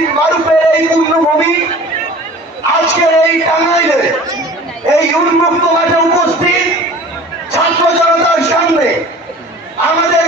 শহীদ মারুফের এই পুণ্যভূমি আজকের এই টাঙ্গাইলে এই উন্মুক্ত মাঠে উপস্থিত ছাত্র জনতার সামনে আমাদের